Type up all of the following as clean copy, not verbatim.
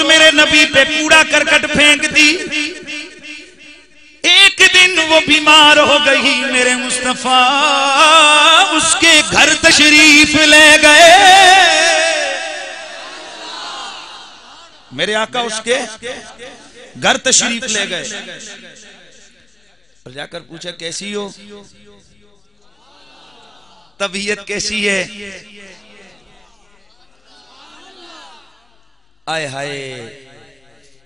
روز میرے نبی پہ کوڑا کرکٹ پھینک دی. ایک دن وہ بیمار ہو گئی, میرے مصطفیٰ اس کے گھر تشریف لے گئے. میرے آقا اس کے گھر تشریف لے گئے اور جا کر پوچھا کیسی ہو, طبیعت کیسی ہے؟ آئے ہائے.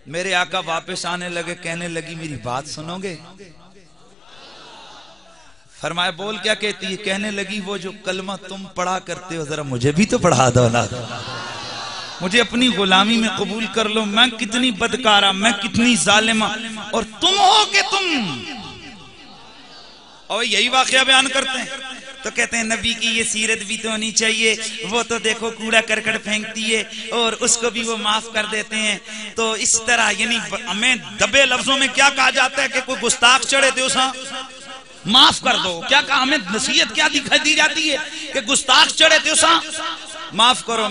میرے آقا واپس آنے لگے, کہنے لگی میری بات سنو گے؟ فرمایا بول کیا کہتی ہے؟ کہنے لگی وہ جو کلمہ تم پڑھا کرتے ہو ذرا مجھے بھی تو پڑھا دو نا, مجھے اپنی غلامی میں قبول کر لو. میں کتنی بدکارہ, میں کتنی ظالمہ, اور تم ہو کہ تم. اور یہی واقعہ بیان کرتے ہیں تو کہتے ہیں نبی کی یہ سیرت بھی تو ہونی چاہیے. وہ تو دیکھو کوڑا کرکٹ پھینکتی ہے اور اس کو بھی وہ معاف کر دیتے ہیں. تو اس طرح یعنی ہمیں دبے لفظوں میں کیا کہا جاتا ہے کہ کوئی گستاخ چڑھے تو اسا معاف کر دو. کیا کہا ہمیں نصیحت کیا دکھائی دی جاتی ہے کہ گستاخ چڑھے تو اسا معاف کرو.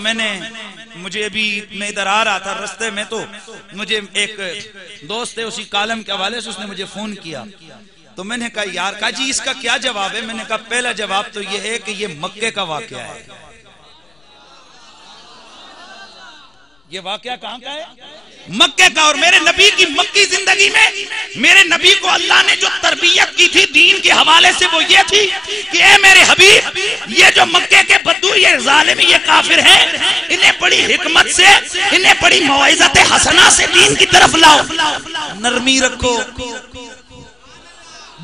مجھے ابھی میں ادھر آ رہا تھا رستے میں, تو مجھے ایک دوست ہے اسی کالم کے حوالے سے, اس نے مجھے فون کیا. تو میں نے کہا یار, کہا جی اس کا کیا جواب ہے؟ میں نے کہا پہلا جواب تو یہ ہے کہ یہ مکے کا واقعہ ہے. یہ واقعہ کہاں کا ہے؟ مکے کا. اور میرے نبی کی مکی زندگی میں میرے نبی کو اللہ نے جو تربیت کی تھی دین کے حوالے سے وہ یہ تھی کہ اے میرے حبیب, یہ جو مکے کے بدو, یہ ظالم, یہ کافر ہیں, انہیں بڑی حکمت سے, انہیں بڑی موعظت حسنہ سے دین کی طرف لاؤ. نرمی رکھو,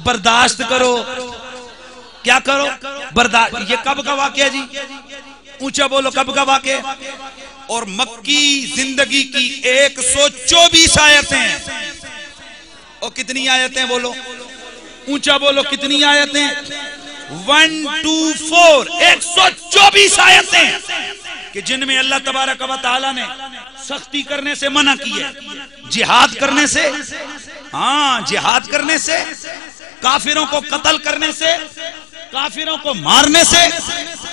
برداشت کرو. کیا کرو؟ برداشت. یہ کب کا واقعہ جی؟ اونچا بولو, کب کا واقعہ؟ اور مکی زندگی کی 124 آیتیں. اور کتنی آیتیں بولو, اونچا بولو, کتنی آیتیں؟ 1 2 4 124 آیتیں کہ جن میں اللہ تبارک و تعالی نے سختی کرنے سے منع کی ہے, جہاد کرنے سے, ہاں جہاد کرنے سے, کافروں کو قتل کرنے سے, کافروں کو مارنے سے,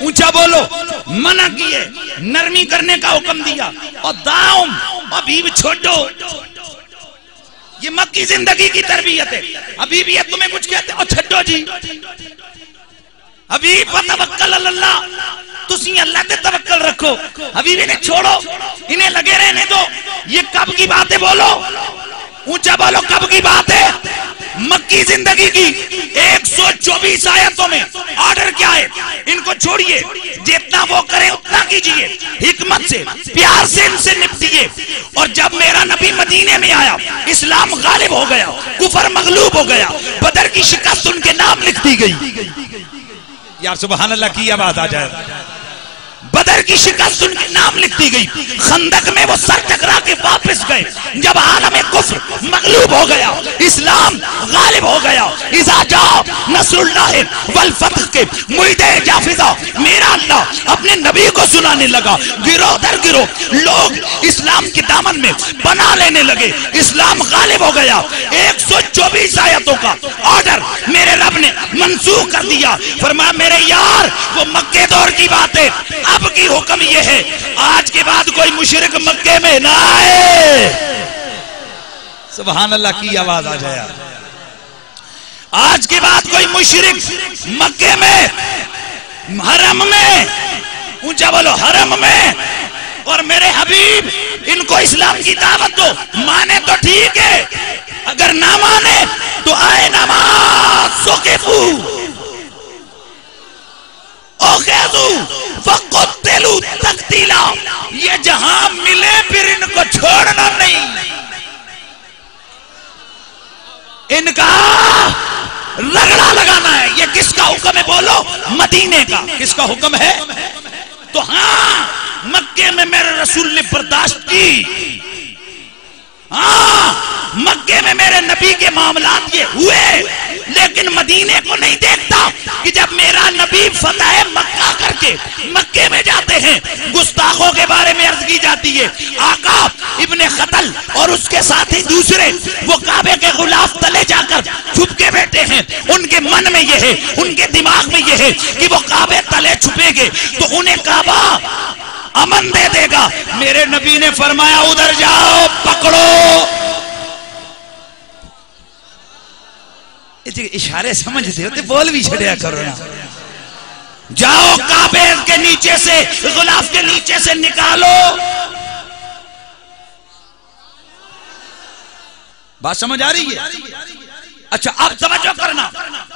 اونچا بولو, منع کیے, نرمی کرنے کا حکم دیا. اور داؤم ابھی بھی چھوڑو. یہ مکی زندگی کی تربیت ہے. ابھی بھی تمہیں کچھ کہتے ہیں اور چھڑو جی, ابھی فتوکل اللہ, تسی اللہ تے توکل رکھو. ابھی بھی انہیں چھوڑو, انہیں لگے رہنے دو. یہ کب کی بات ہے بولو, اونچا بولو, کب کی بات ہے؟ مکی زندگی کی 124 آیتوں میں آرڈر کیا ہے؟ ان کو چھوڑیے, جتنا وہ کریں اتنا کیجئے, حکمت سے, پیار سے ان سے نپٹیے. اور جب میرا نبی مدینے میں آیا, اسلام غالب ہو گیا, کفر مغلوب ہو گیا, بدر کی شکست ان کے نام لکھ دی گئی. یار سبحان اللہ کی آواز آ جائے. بدر کی شکست ان کے نام لکھ دی گئی. خندق میں وہ سر ٹکرا کے واپس گئے. جب عالم کفر مغلوب ہو گیا, اسلام غالب ہو گیا, اذا جاء نصر اللہ والفتح کے معید جافظہ میرا اللہ اپنے نبی کو سنانے لگا. گروہ در گروہ لوگ اسلام کے دامن میں بنا لینے لگے. اسلام غالب ہو گیا. 124 آیتوں کا آرڈر میرے رب نے منسوخ کر دیا. فرمایا میرے یار, وہ مکے دور کی بات ہے. اب کی حکم یہ ہے, آج کے بعد کوئی مشرک مکے میں نہ آئے. سبحان اللہ کی آواز آ جائے. آج کے بعد کوئی مشرک مکے میں, حرم میں, اونچا بولو, حرم میں. اور میرے حبیب ان کو اسلام کی دعوت دو, مانے تو ٹھیک ہے, اگر نہ مانے تو آئے نماز سوکفو اوخیدو فقتلو تقتیلا. یہ جہاں ملے پھر ان کو چھوڑنا نہیں. ان کا رگڑا لگانا ہے. یہ کس کا حکم ہے بولو؟ مدینے کا. کس کا حکم ہے؟ تو ہاں مکے میں میرے رسول نے برداشت کی, ہاں مکے میں میرے نبی کے معاملات یہ ہوئے, لیکن مدینے کو نہیں دیکھتا کہ جب میرا نبی فتح مکہ کر کے مکے میں جاتے ہیں, گستاخوں کے بارے میں عرض کی جاتی ہے. آقا ابن قتل اور اس کے ساتھی دوسرے وہ کعبے کے غلاف تلے جا کر چھپ کے بیٹھے ہیں. ان کے من میں یہ ہے, ان کے دماغ میں یہ ہے کہ وہ کعبے تلے چھپیں گے تو انہیں کعبہ امن دے دے گا. میرے نبی نے فرمایا ادھر جاؤ, اشارے سمجھتے ہو تو بول بھی چھڑیا کرو نا. جاؤ کعبے کے نیچے سے غلاف کے نیچے سے نکالو. بات سمجھ آ رہی ہے؟ اچھا اب توجہ کرنا.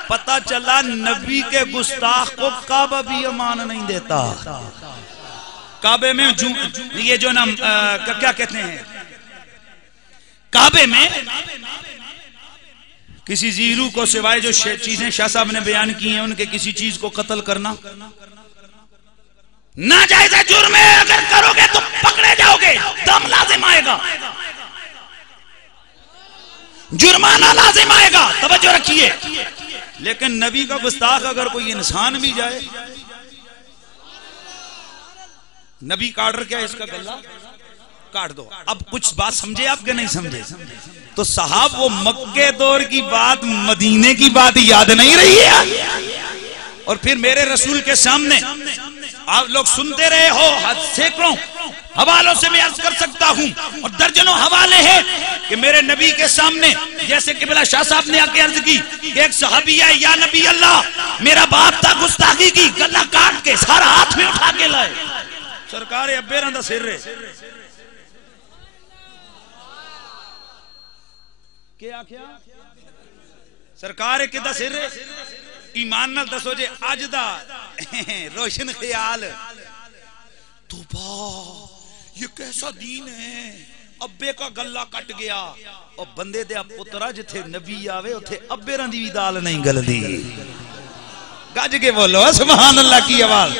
پتہ چلا نبی کے گستاخ کو کعبہ بھی امان نہیں دیتا. کعبے میں یہ جو نا کیا کہتے ہیں، کعبے میں کسی زیرو کو سوائے جو چیزیں شاہ صاحب نے بیان کی ہیں ان کے کسی چیز کو قتل کرنا ناجائز جرم ہے. اگر کرو گے تو پکڑے جاؤ گے، دم لازم آئے گا، جرمانہ لازم آئے گا. توجہ رکھیے. لیکن نبی کا گستاخ اگر کوئی انسان بھی جائے، نبی کا آرڈر کیا ہے؟ اس کا گلہ کاٹ دو. اب کچھ بات سمجھے آپ کے نہیں سمجھے؟ تو صاحب وہ مکے دور کی بات مدینے کی بات یاد نہیں رہی ہے. اور پھر میرے رسول کے سامنے آپ لوگ سنتے رہے ہو، سینکڑوں حوالوں سے میں عرض کر سکتا ہوں اور درجنوں حوالے ہیں کہ میرے نبی کے سامنے جیسے قبلہ شاہ صاحب نے آ کے عرض کی کہ ایک صحابی ہے، یا نبی اللہ میرا باپ تھا گستاخی کی، گلہ کاٹ کے سارا ہاتھ میں اٹھا کے لائے. سرکار ابے رہا سر رہے کیا کیا سرکار کدا سر رہے. ایمان نال دسو جے اج دا روشن خیال تو با یہ کیسا دین ہے، ابے کا گلہ کٹ گیا. اور بندے دے پترا جتھے نبی آوے اتھے ابے رہن دی بھی دال نہیں گلدی. گج کے بولو سبحان اللہ کی آواز.